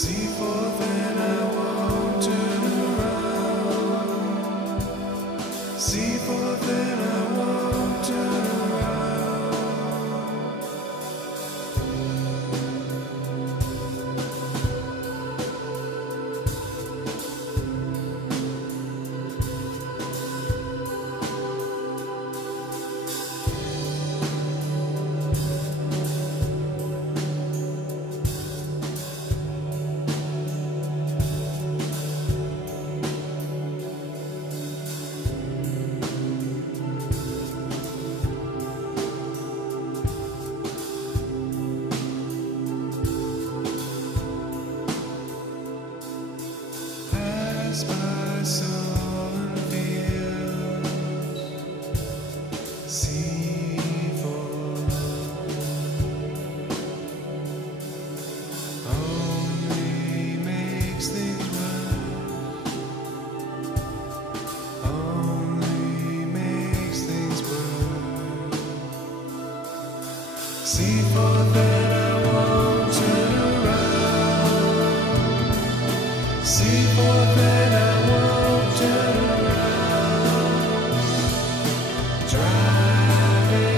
See forth and I won't turn around. See forth and I won't turn around. By sullen fields, sea forth, only makes things worse, only makes things worse. Sea forth and I won't turn around. See forth and I won't turn around. Driving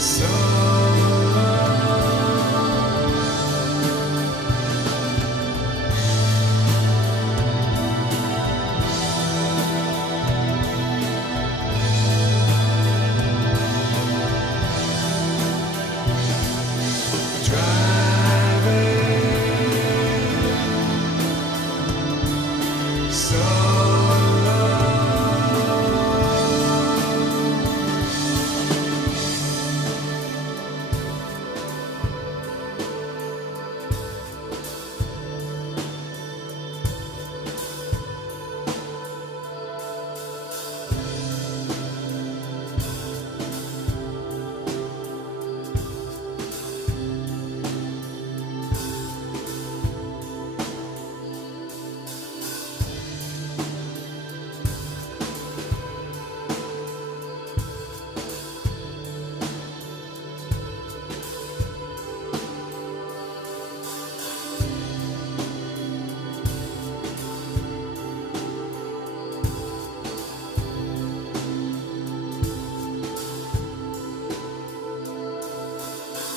so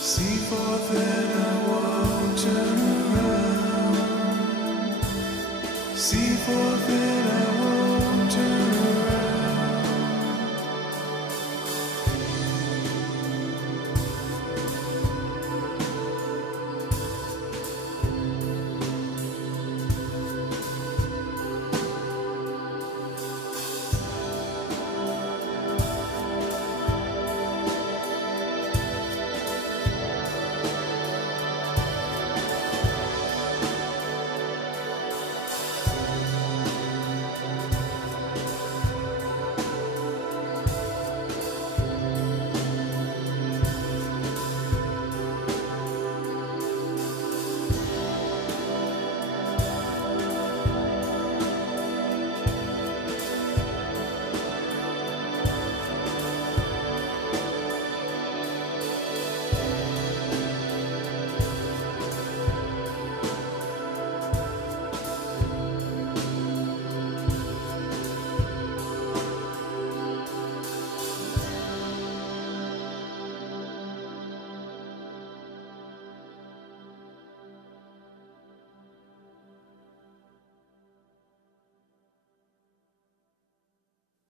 see forth and I won't turn around. See forth and I